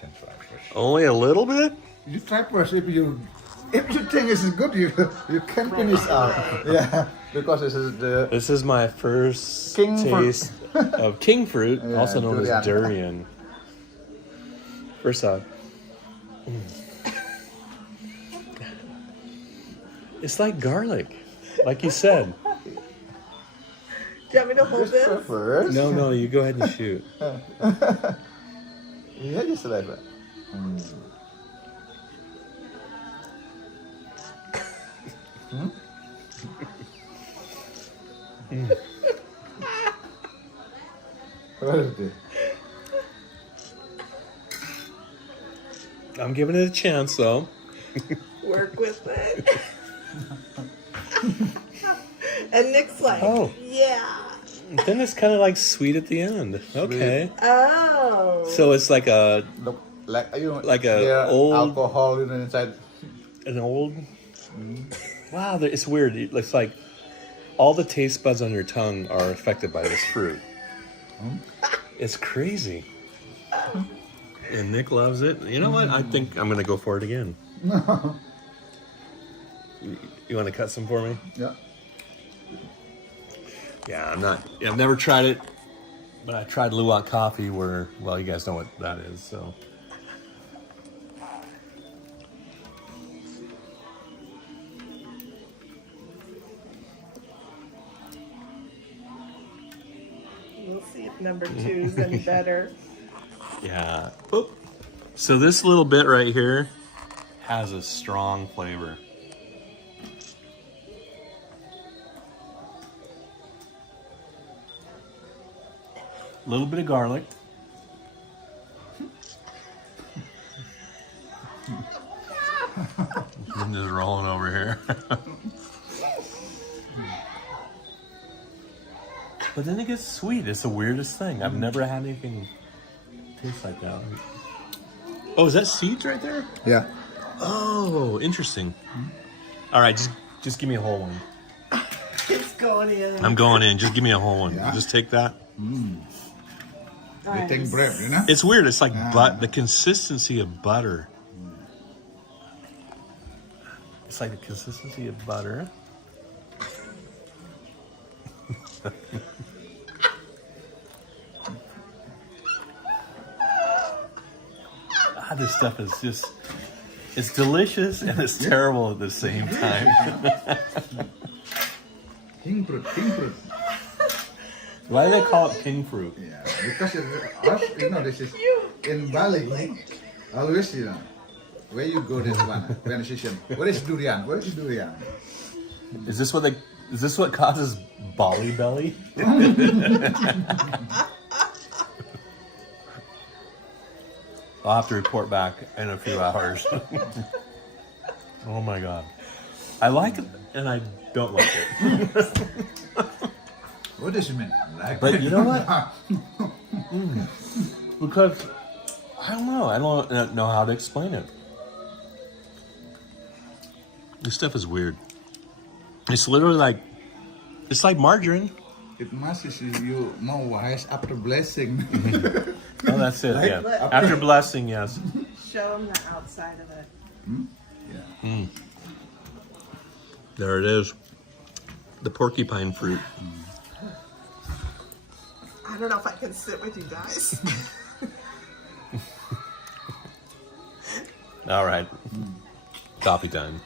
Can try first. Only a little bit? You try first. If you think it's good, you can finish out. Yeah, because This is my first King fruit. taste of king fruit, Yeah, also known as durian. durian. First off, it's like garlic, like you said. Do you want me to hold this? first. No, you go ahead and shoot. Yeah, just like that. What is it? I'm giving it a chance, though. Work with it. And Nick's like, Oh. yeah. Then it's kind of like sweet at the end. Okay. Oh. So it's like a Look, like Like a there are old- alcohol inside. an old. Wow, it's weird. It's like all the taste buds on your tongue are affected by this fruit. It's crazy. And Nick loves it. You know what? I think I'm gonna go for it again. You want to cut some for me? Yeah. Yeah, I'm not. I've never tried it, but I tried luwak coffee. Where, well, you guys know what that is, so. We'll see if number 2's any better. Yeah. Oop. So this little bit right here has a strong flavor. A little bit of garlic. I'm just rolling over here. But then it gets sweet. It's the weirdest thing. I've never had anything taste like that. Oh, is that seeds right there? Yeah. Oh, interesting. All right, just give me a whole one. It's going in. I'm going in. Just give me a whole one. Yeah. Just take that. You think bread, you know? It's weird. It's like the consistency of butter. It's like the consistency of butter. This stuff is just, it's delicious and it's terrible at the same time. King fruit, king fruit. Why do they call it king fruit? Yeah, because this is in Bali. Always, where you go, this one, when season. Where is durian? Where is durian? Is this what causes Bali belly? I'll have to report back in a few hours. Oh my god. I like it and I don't like it. What does it mean? Like But you know what? Because I don't know. I don't know how to explain it. This stuff is weird. It's literally like, it's like margarine. It must is you know why it's after blessing. Oh, that's it. Like, Yeah. After blessing, yes. Show them the outside of it. Yeah. There it is. The porcupine fruit. I don't know if I can sit with you guys. All right. Coffee time.